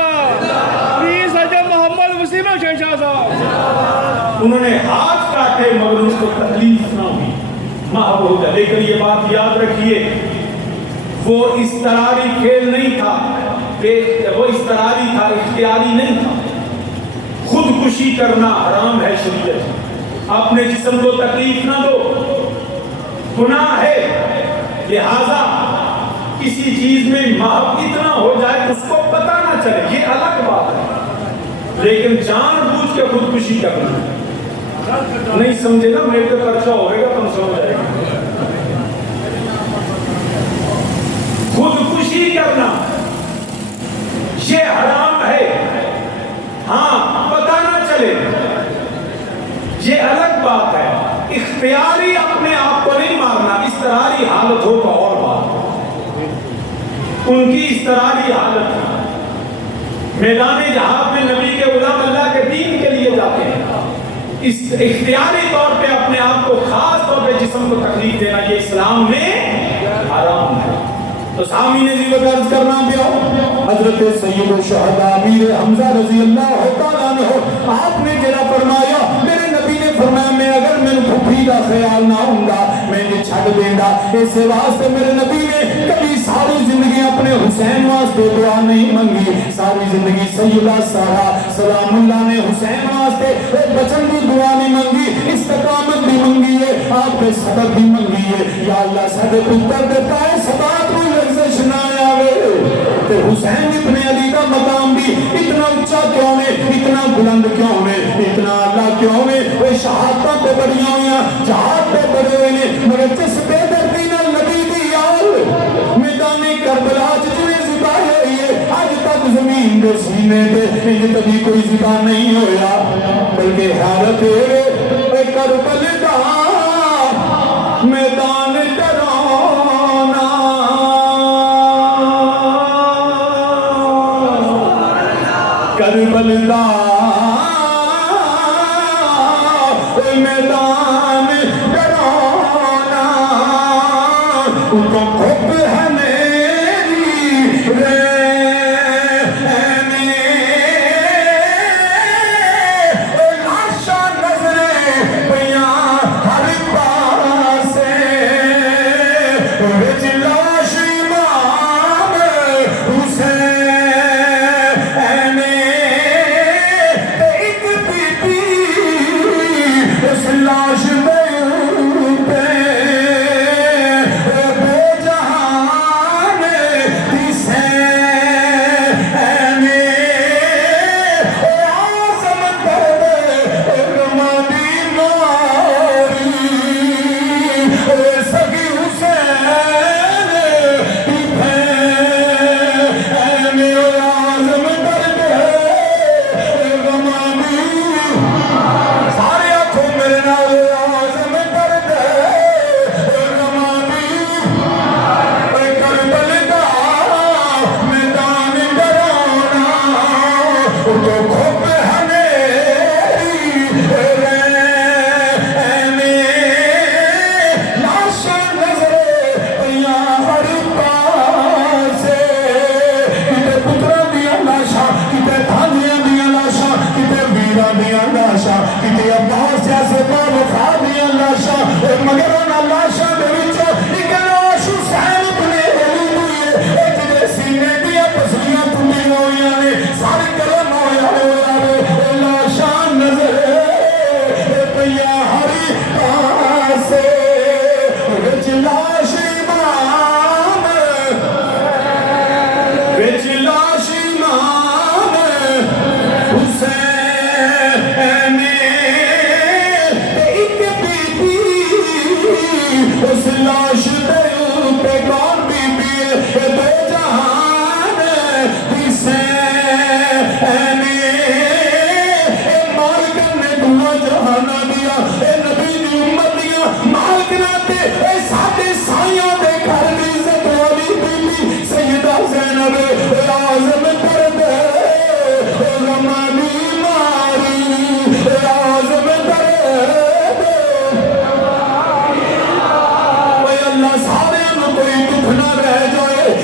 صاحب، پلیز حضرت محمد وسیم شہنشاہ صاحب. انہوں نے ہاتھ کاٹے مگر ان کو تکلیف نہ ہوئی. محبوب ہے. لیکن یہ بات یاد رکھیے، وہ اضطراری کھیل نہیں تھا، وہ اضطراری تھا، اختیاری نہیں تھا. خودکشی کرنا حرام ہے شریعت. اپنے جسم کو تکلیف نہ دو، گناہ ہے. لہذا کسی چیز میں محب اتنا ہو جائے کہ اس کو پتہ نہ چلے، یہ الگ بات ہے. لیکن جان بوجھ کے خودکشی کرنا نہیں سمجھے نا، میرے پہ پرچہ ہوئے گا تم سمجھ جائے گا. خودکشی کرنا یہ حرام ہے. ہاں پتہ نہ چلے یہ الگ بات ہے. اختیاری اپنے آپ کو نہیں مارنا. اضطراری حالت ہو تو اور بات. ان کی اضطراری حالت تھی. میدان جہاد میں نبی کے غلام اللہ کے دین کے لیے جاتے ہیں. اس اختیاری طور پہ اپنے آپ کو خاص طور پہ جسم کو تکلیف دینا یہ اسلام میں حرام ہے. تو سامعین عزیز عرض کرنا پیا حضرت سید الشہداء امیر حمزہ رضی اللہ تعالیٰ عنہ آپ نے جڑا فرمایا، میرے نبی نے فرمایا میں اگر میں بھوپی کا خیال نہ ہوں گا میں نے چھڑ دیندا. اس واسطے میرے نبی نے کبھی ساری زندگی اپنے حسین واسطے دعا نہیں منگی. ساری زندگی سیدہ سارا سلام اللہ نے حسین واسطے بچن کی دعا نہیں منگی، استقامت بھی منگی ہے، آپ نے صبر بھی منگی ہے. یا اللہ سارے پتر دیتا ہے صبات کوئی لفظ نہ آوے. تو حسین ابن علی کا مقام بھی اتنا اچھا کیوں ہے، اتنا بلند کیوں ہے، اتنا اللہ کیوں ہے؟ وہ شہادتوں پہ بڑیاں ہوئیاں، جہاد پہ بڑے ہوئے نے، مگر جس بے دردی نال نبی دی یار میدان کربلا جنہیں ذبح ہوئی ہے آج تک زمین دے سینے پہ انہیں کبھی کوئی ذبح نہیں ہویا. بلکہ حیرت ہے کربل دا میدان ڈرانا کربل دا میدان ڈرانا ان کو کھپ ہے میری رہنے لاشا نظریں پیاں ہر پاسے رج لاش امام حسین ایک بی بی اس لاش میں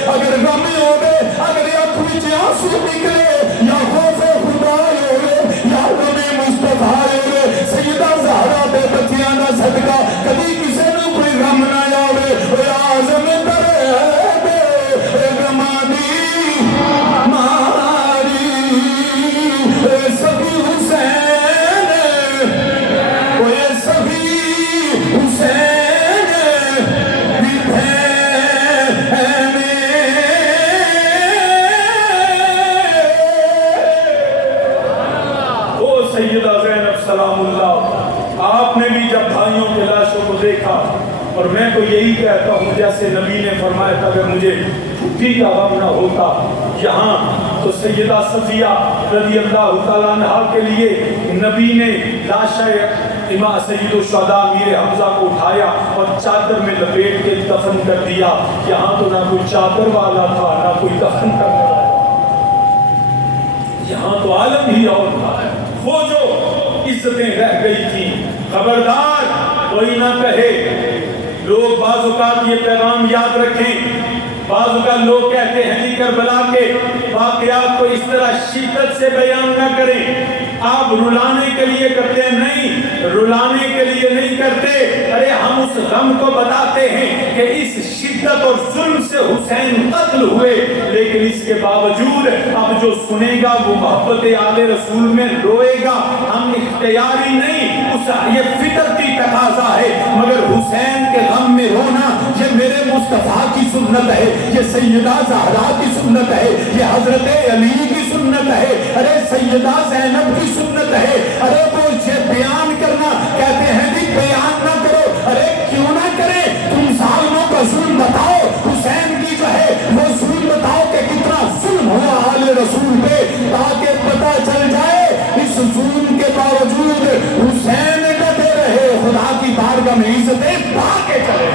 اگر غم ہوگے، اگر اکھ وچ آنسو نکلے सैयदा ज़ैनब सलामुल्लाह, आपने भी जब भाइयों के लाशों को देखा, और मैं तो यही कहता हूँ जैसे नबी ने फरमाया था, अगर मुझे छुट्टी का गम न होता यहाँ तो सैयदा सफिया रज़ी अल्लाह तआला अन्हा के लिए नबी ने लाशा इमाम सैयदुल शुहदा मीर हमजा को उठाया और चादर में लपेट के दफन कर दिया। यहाँ तो ना कोई चादर वाला था ना कोई दफन करने वाला, यहाँ तो आलम ही और था। वो जो इज्जतें रह गई थी, खबरदार कोई ना कहे। लोग बाज़-औक़ात ये पैगाम याद रखें, बाज़-औक़ात लोग कहते हैं जी करबला के वाक़यात को इस तरह शिद्दत से बयान न करें, आप रुलाने के लिए करते हैं। नहीं, रुलाने के लिए नहीं करते। अरे हम उस गम को बताते हैं कि इस शिद्दत और जुल्म से हुसैन कत्ल हुए, लेकिन इसके बावजूद अब जो सुनेगा वो मोहब्बत आले रसूल में रोएगा। हम इख्तियारी नहीं, उस ये फितरती तकाज़ा है, मगर हुसैन के गम में रोना ये मेरे मुस्तफा की सुन्नत है, ये सैयदा ज़हरा की सुन्नत है, ये हजरत अली की सुन्नत है, अरे सैयदा ज़ैनब की सुन्नत है। अरे वो ये बयान करना, कहते हैं जी बयान ना करो, अरे क्यों ना करे, तुम जालिमों का जुल्म बताओ, हुसैन की जो है वो जुल्म बताओ कि कितना जुल्म हुआ आले रसूल पे, ताकि पता चल जाए इस जुल्म के बावजूद हुसैन डटे रहे, खुदा की बारगाह में इज्जतें पाके चले।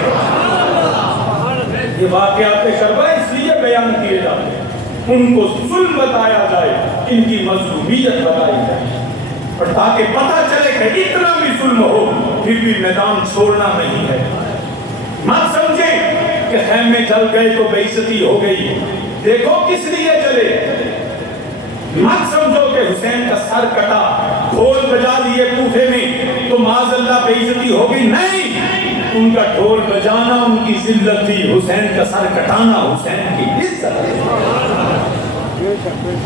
ये वाक़यात करबला इसलिए बयान किए जाते हैं, उनको जुल्म बताया जाए, इनकी मज़लूमियत बताई जाए, और ताकि पता चले कि इतना भी जुल्म हो फिर भी मैदान छोड़ना नहीं है। मत समझे कि खैमे जल गए तो बेइज्जती हो गई, देखो किस लिए जले। मत समझो कि हुसैन का सर कटा, ढोल बजा दिए कूफे में तो माज़अल्लाह बेइज्जती हो गई। नहीं, उनका ढोल बजाना उनकी जिल्लत थी, हुसैन का सर कटाना हुसैन की इज्जत।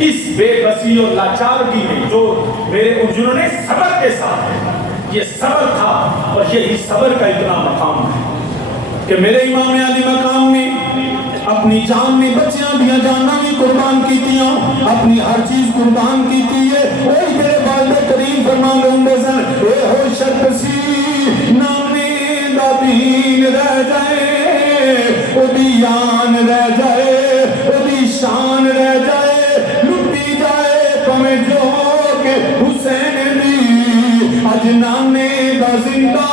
इस बेबसी और लाचारगी में जो मेरे जिन्होंने सबर के साथ, ये सबर था, और यही सबर का इतना मकाम है कि मेरे इमाम अली मकाम में अपनी जान में बच्चियां दिया जाना भी कुर्बान की थियां, अपनी हर चीज कुर्बान की थी। ओए मेरे वालिद करीम फरमान रहे सन, ए हो शर्कसी नामे दा दीन रह जाए, ओदी यान रह जाए, ओदी शान रह जाए, लुटी जाए पवे जो के हुसैन दी अज नामे दा जिंदा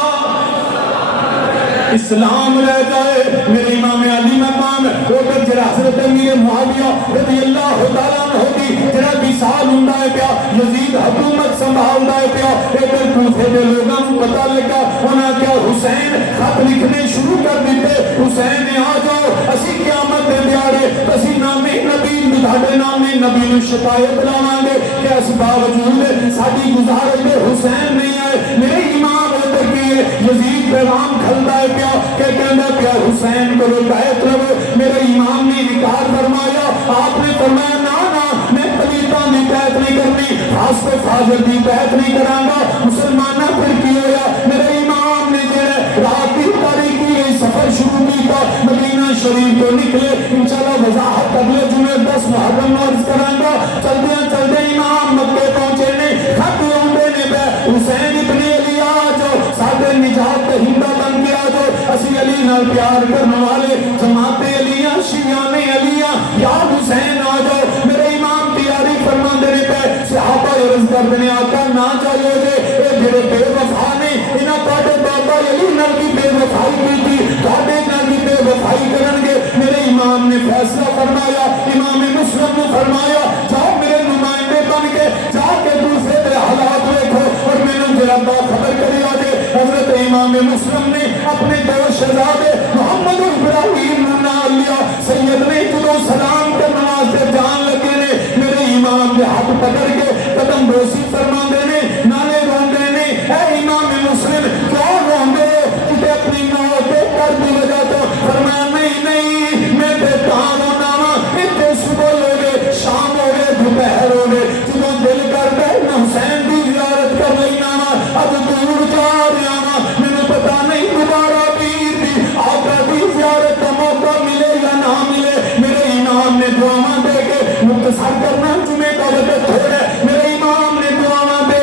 इस्लाम रह जाए। मेरे इमाम अली मकाम उधर जरा हज़रत अमीर मुआविया रज़ी अल्लाह तआला अन्हु दी जरा विसाल हुंदा है पिया, यजीद हुकूमत संभालदा है पिया, इधर कूफे दे लोगां नूं पता लगा, उन्हां क्या हुसैन खत लिखने शुरू कर दिते, हुसैन ने आ जाओ असी क़यामत दे दिहाड़े असी नामे नबी तुहाडे नामे नबी नूं शिकायत लावांगे कि इस बावजूद साडी गुजारिश में हुसैन नहीं आए। मेरे इमाम उधर की यजीद पैगाम खलदा है पिया कि कहंदा पिया हुसैन को बैत रहो। मेरे इमाम ने इनकार फरमाया, आपने फरमाया ना ना मैं तलीबां दी बैत नहीं करनी, खास को फाजल दी बैत नहीं करांगा। मुसलमाना फिर की होया, मेरे इमाम ने जेड़ा रात की तारीकी में सफर शुरू किया, मदीना शरीफ तो निकले। इंशाअल्लाह वजाहत अगले जुमे 10 मुहर्रम को अर्ज करांगा। चलदे चलदे इमाम मक्के पहुंचे ने, खत आउंदे ने बे हुसैन इब्ने अली आ जाओ, साडे निजात हिंदा बन के आ जाओ, असी अली नाल प्यार करने वाले जमाते अलियां शियाने अलियां या हुसैन आ जाओ। मेरे इमाम तैयारी फरमांदे ने पे सहाबा अर्ज करदे ने आका ना चाहिए जे ए जेड़े बेवफा ने इना तुहाडे बाबा अली नाल की बेवफाई कीती, तुहाडे नाल की बेवफाई करनगे। मेरे इमाम ने फैसला फरमाया, इमाम मुस्लिम ने फरमाया जाओ मेरे नुमाइंदे बन के जाके दूसरे दे हालात देखो और मैंने जरा खबर करी आ जाए। हजरत इमाम मुस्लिम ने अपने दो शहजादे मोहम्मद इब्राहिम ना लिया, सैयद ने जो सलाम करने वास्ते जान लगे ने, मेरे इमाम के हाथ पकड़ के कदम बोसी फरमांदे ने, नाले रोंदे ने, ए इमाम मुस्लिम क्यों रोंदे कि अपनी मौत कर दी वजह तो। फरमाया नहीं नहीं मैं बेतान होना वा, इतने सुबह हो गए शाम हो गए दोपहर हो गए, जो दिल करता है मैं हुसैन की जियारत कर लेना वा, अब दूर जा रहा वा, मैंने पता नहीं दोबारा पीर दी आका की जियारत का मौका मिले या ना मिले। मेरे इमाम ने दुआवां दे के मुख्तसर करना जुमे का वक्त थोड़ा, मेरे इमाम ने दुआवां दे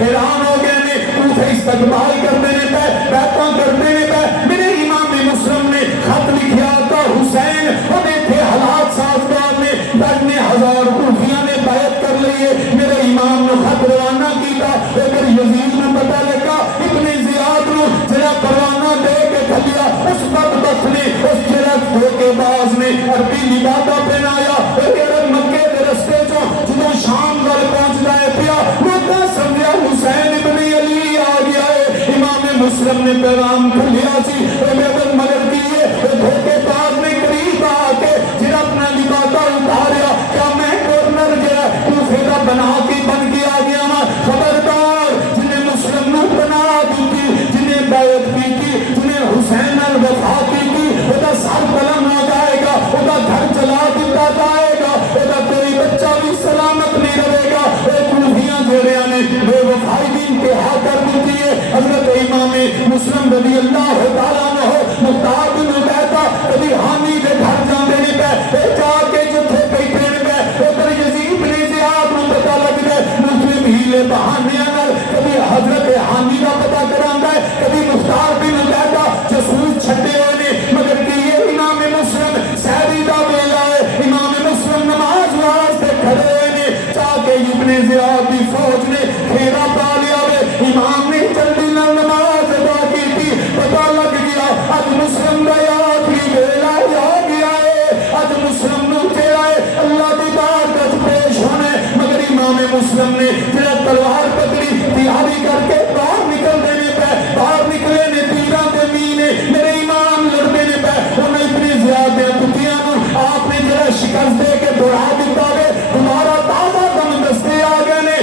حیران ہو گئے نے کوفے استقبال کرتے نے پہ بیعتاں کرتے نے پہ میرے امام مسلم نے خط لکھیا تھا حسین انہیں تھے حالات سازگار نے دگنے ہزار کوفیاں نے بیعت کر لیے میرے امام نے خط روانہ کیتا اگر یزید نے پتہ لگا ابن زیاد نو جڑا پروانہ دے کے کھلیا اس بدبخت نے اس جڑا دھوکے باز نے عربی لبادہ پہنایا عرب مکے دے رستے چوں جدوں شام ول پہنچدا ہے پیا لوکاں سمجھیا حسین ابن علی آ گیا ہے امام مسلم نے پیغام کھلیا سی میرے مگر کیے دھوکے باز نے قریب آ کے جڑا اپنا لبادہ اتاریا کیا میں گورنر گیا کوفے دا بنا کے بن کے آ گیا نا خبردار جنہیں مسلم نو بنا دی جنہیں بیعت کی جنہیں حسین الوفا کی وہ دا سر قلم ہو جائے گا وہ دا گھر چلا دیتا جائے گا وہ دا کوئی بچہ بھی سلامت نہیں رہے گا کوفیاں جوڑیاں نے بے وفائی بھی انتہا کر دیتی ہے حضرت امام مسلم رضی اللہ تعالیٰ عنہ مختار بن عبیدہ کبھی حامی دے گھر جاندے نے پہ جا کے جتھے بیٹھے نے پہ ادھر یزید بن زیاد نوں پتہ لگ گیا مسلم ہیلے بہانیاں نال کبھی حضرت حامی دا پتہ کراندا ہے کبھی مختار بن عبیدہ جاسوس چھڈے ہوئے نے مگر کہ یہ امام مسلم سحری دا ویلا ہے امام مسلم نماز واسطے کھڑے ہوئے نے جا کے ابن زیاد دی فوج نے گھیرا پا لیا ہے امام نے جلدی نال نماز ادا کی تھی پتہ لگ گیا اج مسلم دا آخری ویلا آ گیا ہے اج مسلم نو جڑا ہے اللہ دی بارگاہ پیش ہونا ہے مگر امام مسلم نے جڑا تلوار پکڑی تیاری کر کے باہر نکل دینے پہ باہر نکلے نے تیراں تے مینے میرے امام لڑنے نے پہ انہیں اتنی زیادہ کتیاں نو آپ نے جڑا شکست دے کے دوڑا دیتا ہے تمہارا تازہ دم دستے آ گئے نے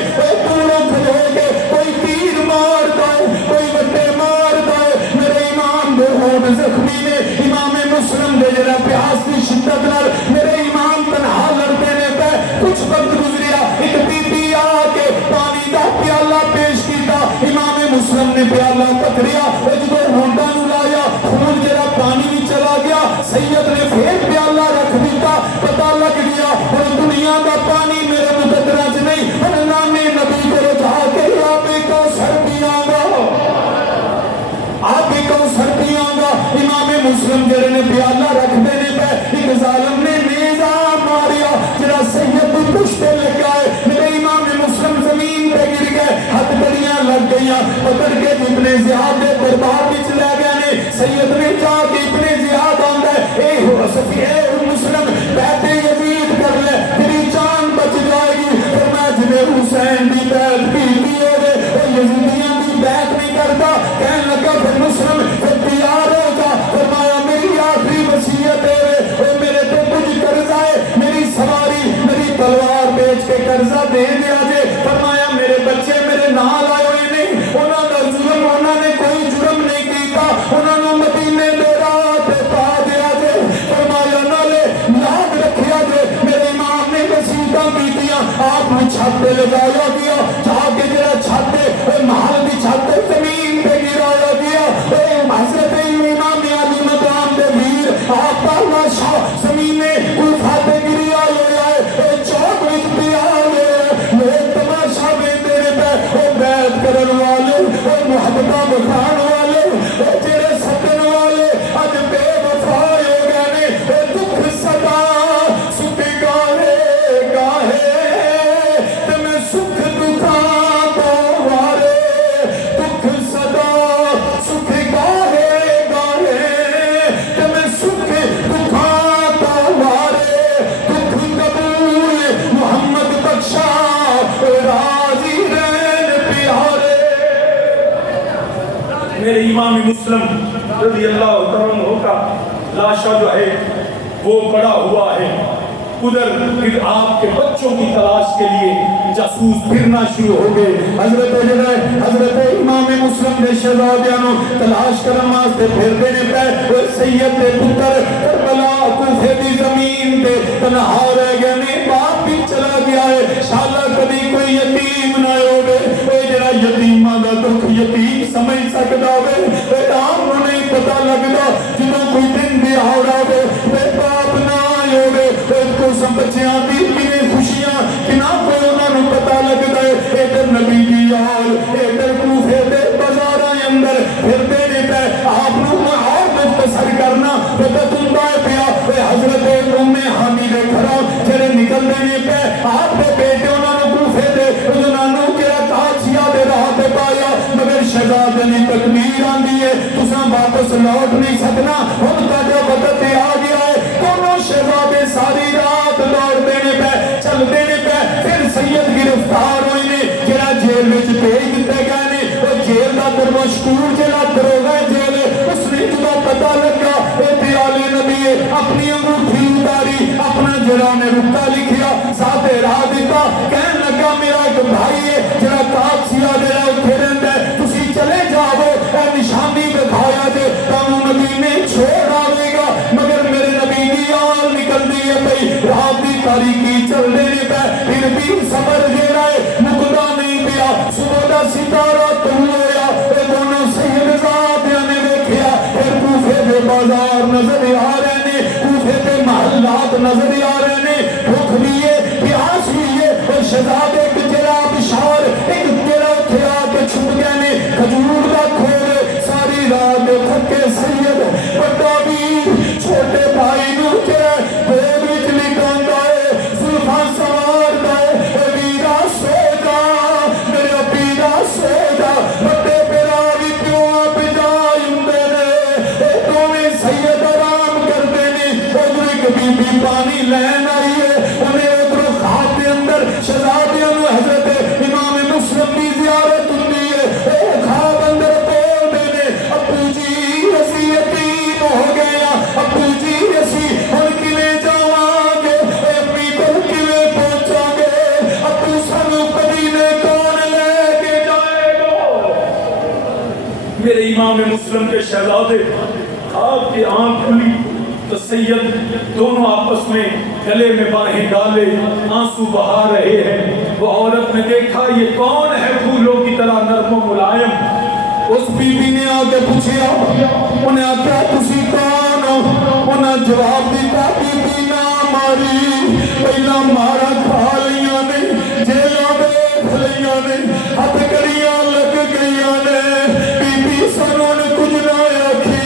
دوروں کھلے گے کوئی تیر مار دو کوئی وٹے مار دو میرے امام دے ہون زخمی نے امام مسلم دے جڑا پیاس کی شدت نال میرے امام تنہا لڑتے نے پہ کچھ وقت گزریا ایک بی بی آ کے پانی دا پیالہ پیش کیتا امام مسلم نے پیالہ پکڑیا جدوں ہونڈا نو لایا خون جڑا پانی میں چلا گیا سید نے پھر پیالہ رکھ دیتا پتہ لگ گیا اور دنیا دا پانی میرے مقدرہ چ نہیں اور نام نبی کو جا کے آپ کو سردیاں گا آپ کو سردیاں گا امام مسلم جڑے نے پیالہ رکھ دینے پہ ایک ظالم نے نیزہ ماریا جڑا سید کی پشت لگا ہے میرے امام مسلم زمین پہ گر گئے ہتھ کڑیاں لگ گئیاں پکڑ کے ابن زیاد دے دربار وچ لے گئے نے سید نے جا کے ابن زیاد آندا ہے اے ہو صفی اے مسلم بیعت یزید کر لے تیری جان بچ جائے گی فرمایا جنہیں حسین دی بیعت کی ہوے یزیدیاں دی بیعت نہیں کرتا کہنے لگا پھر مسلم پھر تیار ہو جا فرمایا میری آخری وصیت ہے میرے تو کچھ قرضہ ہے میری سواری میری تلوار بیچ کے قرضہ دے دیا جے فرمایا میرے بچے میرے نال آئے ہوئے نہیں انہوں نے ظلم انہوں نے کوئی جرم نہیں کیتا انہوں نے مدینے دے رات پا دیا جے فرمایا نالے یاد رکھیا جے میرے امام نے وصیتاں کیتیاں آپ نے چھت پہ لگایا گیا جا کے جڑا چھت پہ محل دی چھت پہ زمین پہ گرایا گیا حضرت امام علی مقام دے ویر آپ کا لاشا زمین کوفہ پہ گریا ہوا ہے چوک وچ پیا ہے لوگ تماشا ویندے نے پہ بیعت کرن والے محبتاں بخان والے جڑے سکن والے اج بے وفا ہو گئے نے دکھ صدا سکھ گاہے گاہے تے میں سکھ دکھاں تو وارے دکھ صدا سکھ گاہے گاہے تے میں سکھ دکھاں تو وارے دکھ قبول محمد بخشا راضی رہن پیارے میرے امام مسلم رضی اللہ عنہ کا لاشا جو ہے وہ پڑا ہوا ہے ادھر پھر آپ کے بچوں کی تلاش کے لیے جاسوس پھرنا شروع ہو گئے حضرت امام مسلم نے شہزادیاں نو تلاش کرن واسطے پھر دینے پہ سید دے پتر کربلا کوفے دی زمین تے تنہا رہ گئے نے باپ بھی چلا گیا ہے شالا کبھی کوئی یتیم نہ ہوے اے جڑا یتیماں دا دکھ یتیم سمجھ سکدا ہوے اے عام نو نہیں پتہ لگدا جدوں کوئی دن دہاڑا ہوے اے باپ نہ ہوے کو سب بچیاں دی خوشیاں کہ نہ کوئی انہوں نے پتہ لگتا ہے ادھر نبی دی آل शहजादे की तकदीर आंदी है, तुसा वापस लौट नहीं सकना, हुण तुहाडा वक्त आ गया है। दोनों शहजादे सारी रात दौड़ते ने पे, चलते ने पे, फिर सैयद गिरफ्तार होए ने, जिहड़ा जेल विच भेज दिते गए ने। वो जेल दा मशहूर जिहड़ा दरोगा जेल उसने जो पता लगा ये आले नबी अपनी अंगूठी उतारी, अपना जिहड़ा ने रुका लिखिया साथे राह दिता, कहन लगा मेरा एक भाई है जिहड़ा कादसिया जिहड़ा उत्थे रहिंदा है, तुसी चले जाओ, ए निशानी दिखाया जे तुहानू मदीने छोड़ आवेगा। मगर मेरे नबी दी आल निकलदी है पई, रात दी तारीकी चलदे ने पे, फिर भी सफर जिहड़ा है मुकदा नहीं पिया। सुबह दा सितारा तुल होया, ए दोनों सैयदजादियां ने देखिया, फिर कूफे दे बाजार नजर आ रहे ने, कूफे दे महल्लात नजर आ रहे ने, भूख भी है प्यास भी है। और शहजादे एक जरा बिशार एक तेरा उठे आके छुप गए ने, खजूर का खोल सारी रात थके सैयद बड़ा वीर छोटे भाई नू तेरा गोद विच लिटांदा है, जुल्फां संवारदा है, वीरा सो जा मेरे पीरा सो जा। बड़े पेरा भी प्यो आप जाए हुंदे ने, दोवें सैयद आराम करते ने। उधर एक बीबी पानी लैन आई है, उन्हें उधरों ख्वाब के अंदर शहजादियां नू हजरत इमाम मुस्लिम की जियारत हुंदी है। ओ ख्वाब अंदर बोलदे ने, अब्बू जी असी यतीम हो गए आ, अब्बू जी असी हुण किवें जावांगे, अम्मी कोल किवें पहुंचांगे, अब्बू सानू मदीने कौन लेके जाएगा। मेरे इमाम मुस्लिम के शहजादे आपकी आंख खुली तो सैयद दोनों आपस में गले में बाहें डाले आंसू बहा रहे हैं। वो औरत ने देखा ये कौन है फूलों की तरह नर्म मुलायम। उस बीबी ने आके पूछा, उन्हें आख्या तुसी कौन हो? उन्हें जवाब दिता बीबी ना मारी, पहला मारा खा लिया ने, जेलों देख लिया ने, हथकड़ियां लग गई ने, बीबी सानू ने कुछ ना आखी,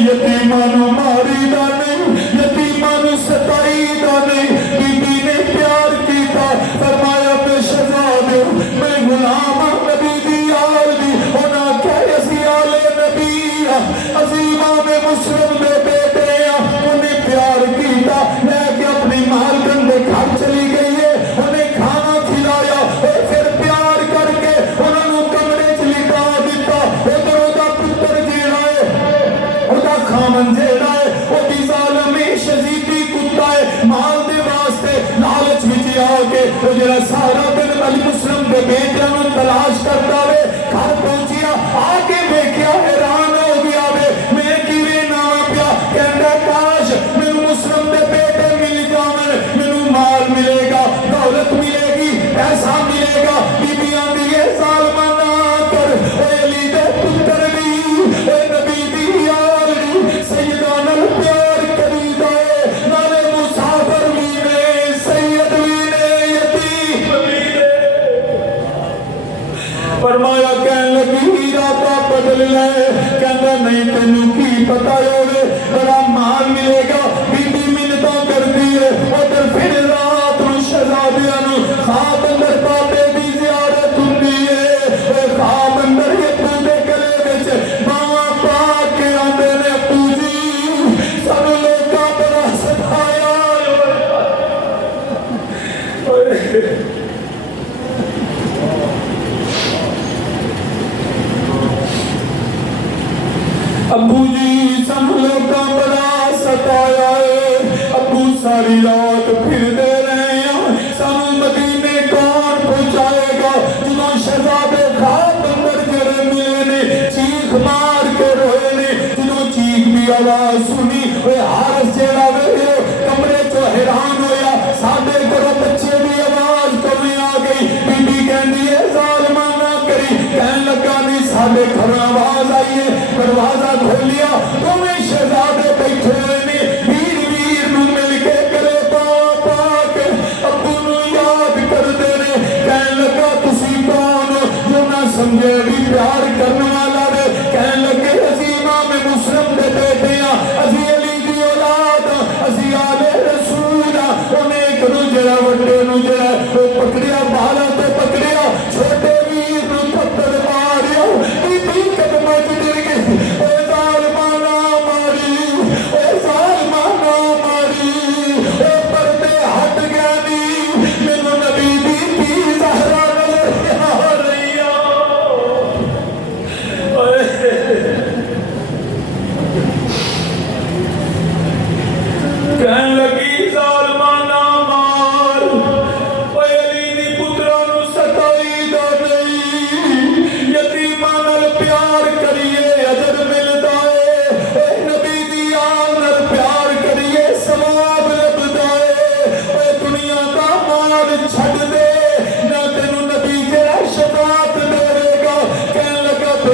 यतीमां नू मारी दा नहीं, यतीमां नू सताई दा नहीं। बीबी ने प्यार कीता, फरमाया मैं शहजादे मैं गुलाम नबी दी आल दी। उन्हां आख्या असी आले नबी आ, असी इमाम मुस्लिम दे बेटे आ। उन्हें प्यार कीता, लेके अपनी मालकन दे घर चली गई है, उन्हें खाना खिलाया, फिर प्यार करके उन्होंने कमरे च लिटा दिता। उधर ओदा पुत्र जेड़ा है ओदा खामन जेड़ा है ओदी जालमी शजीदी कुत्ता है, माल दे वास्ते लालच विच आके वो जेड़ा सारा दिन अली मुस्लिम दे बेटियां नू तलाश करदा वे, घर पहुंचिया आके देखिया हैरान हो गया वे, मैं किवें ना पिया। कहंदा काश मैनू मुस्लिम दे बेटे मिल जावन, मैनू माल मिलेगा, दौलत मिलेगी, पैसा मिलेगा। बीबी आंदी है जालमा ना कर, ओए अली दे पुत्र दी, ओए नबी दी यार दी, सैयदा नाल प्यार करीदा है, नाले मुसाफिर भी ने, सैयद भी ने, यतीम भी ने। फरमाया कहन लगी इरादा बदल ले, कहंदा नहीं तेनू की पता होवे बड़ा माल मिलेगा। बीबी मिन्नतां करदी है, उधर फिर रात नूं शहजादियां नूं ख्वाब अंदर बाबे दी जियारत हुंदी है। ख्वाब अंदर अप्पू दे गले विच बावां पा के आंदे ने, अप्पू जी सानू लोकां बड़ा सताया अब्बू जी सानू लोकां बड़ा सताया है। अब्बू सारी रात फिरदे रहे हैं, सानू मदीने कौन पहुंचाएगा। जिन्हों शहजादे ख्वाब अंदर जड़े मिले ने, चीख मार के रोए ने, जिन्हों चीख की आवाज सुनी वे हारस जेड़ा वे कमरे चो हैरान होया, साडे घरों बच्चे की आवाज कमें आ गई। बीबी कहंदी है जालमा ना करी, कहन लगा नहीं साडे घरों आवाज आई है, दरवाजा खोलिया, दोवें शहजादे बैठे हुए ने, वीर वीर नू मिल के गले पा के अब्बू नू याद करदे ने। कहन लगा तुसी कौन हो? जो ना समझे भी प्यार करने वाला वे। कहन लगे असी इमाम मुस्लिम दे बेटे आ, असी अली दी औलाद आ, असी आले रसूल आ। उन्हें एक नू जरा वड्डे नू जरा पकड़िया, बाला ते पकड़िया, छोटे वीर नू पत्थर मारिया,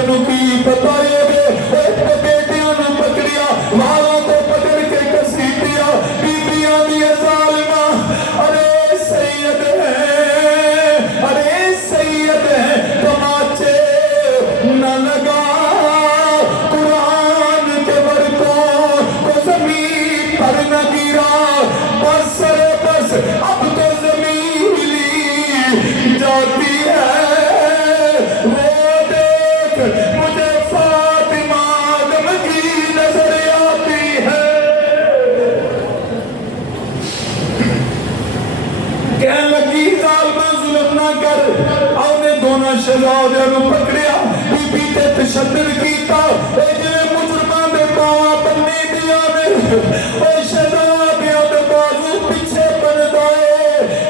نو کی بتائے گے بیٹیاں نو پکڑیا والوں کو پکڑ کے کسی دیا بیبیاں دیا ظالمہ ارے سید ہے تماچے نہ لگا قرآن کے برکوں کو زمین پر نہ گرا بس بس اب تو زمین لی جاتی ہے وہ دیکھ مجھے فاطمہ آدم کی نظر آتی ہے کہنے لگی ظالمہ ظلم نہ کر آنے دونوں شہزادیاں نو پکڑیا بی بی تے تشدد کیتا اے جے مجرماں دے پاواں بننے دیا نے اے شہزادیاں دے بازو پیچھے بندا اے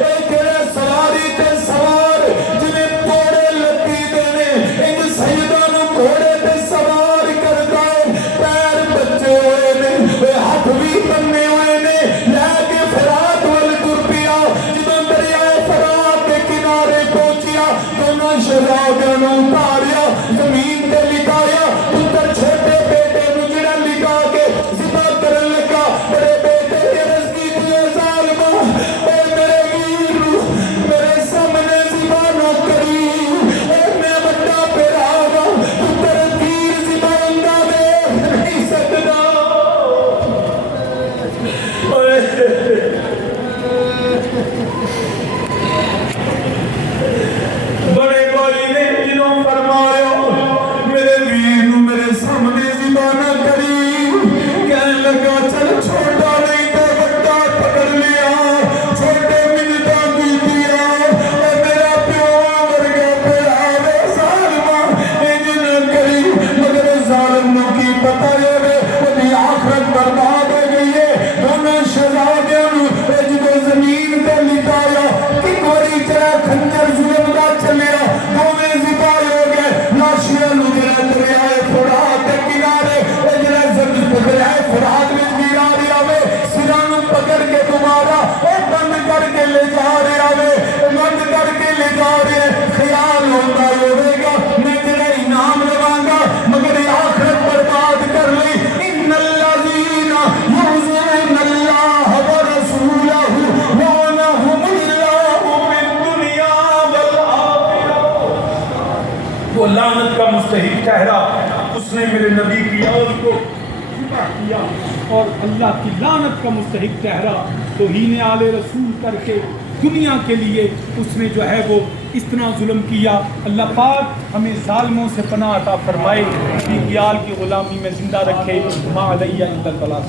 اے جڑے سواری تے سوار جنہیں توڑے لگی دے نے انج سیداں نو گھوڑے تے سوار کردا اے پیر بچے ہوئے نے اے ہاتھ بھی بننے ہوئے نے لے کے فرات ول ٹر پیا جدوں دریائے فرات کے کنارے پہنچیا دونوں شہزادیاں نو اتاریا زمین تے لٹایا پتر چھوٹے بیٹے نو جڑا لٹا کے ذبح کرن لگا بڑے بیٹے کی عرض کی تھی ظالمہ اے میرے ویر میرے سامنے ذبح نہ کری اے میں بڑا پیراوا پتر تیر ذبح ہوندا دیکھ نہیں سکدا بڑے بھائی نے جنہوں فرمایا میرے ویر نو میرے سامنے ذبح نہ کری کہنے لگا چل چھوٹا نہیں تو بڑا پکڑ لیا چھوٹے منتاں کی دیا اے میرا پیو ورگا پیارے ظالمہ انج نہ کری مگر ظالم نو کی پتہ ہے وہ آخرت برباد ہو گئی ہے دونوں شہزادیاں نو جدوں زمین تے لٹایا ایک واری چلا خنجر ظلم دا چلیا دونوں ذبح ہو گئے لاشیاں نو جڑا دریائے فرات دے کنارے جڑا زمین دریائے فرات وچ گرا رہیا وے سراں نو پکڑ کے دوبارہ بند کر کے لے جا رہا وے بند کر کے لے جا رہے خیال ہوندا ہوے گا میں تیرا انعام لواں گا مگر آخرت برباد کر لئی ان الذین یؤذون اللہ ورسولہ لعنہم اللہ فی الدنیا والآخرہ وہ لعنت کا مستحق ٹھہرا اس نے میرے نبی کی عورت کو ذبح کیا اور اللہ کی لعنت کا مستحق ٹھہرا توہین آل رسول کر کے دنیا کے لیے اس نے جو ہے وہ اتنا ظلم کیا. اللہ پاک ہمیں ظالموں سے پناہ عطا فرمائے, اپنی عیال کی غلامی میں زندہ رکھے. ما علیہ الا البلاغ.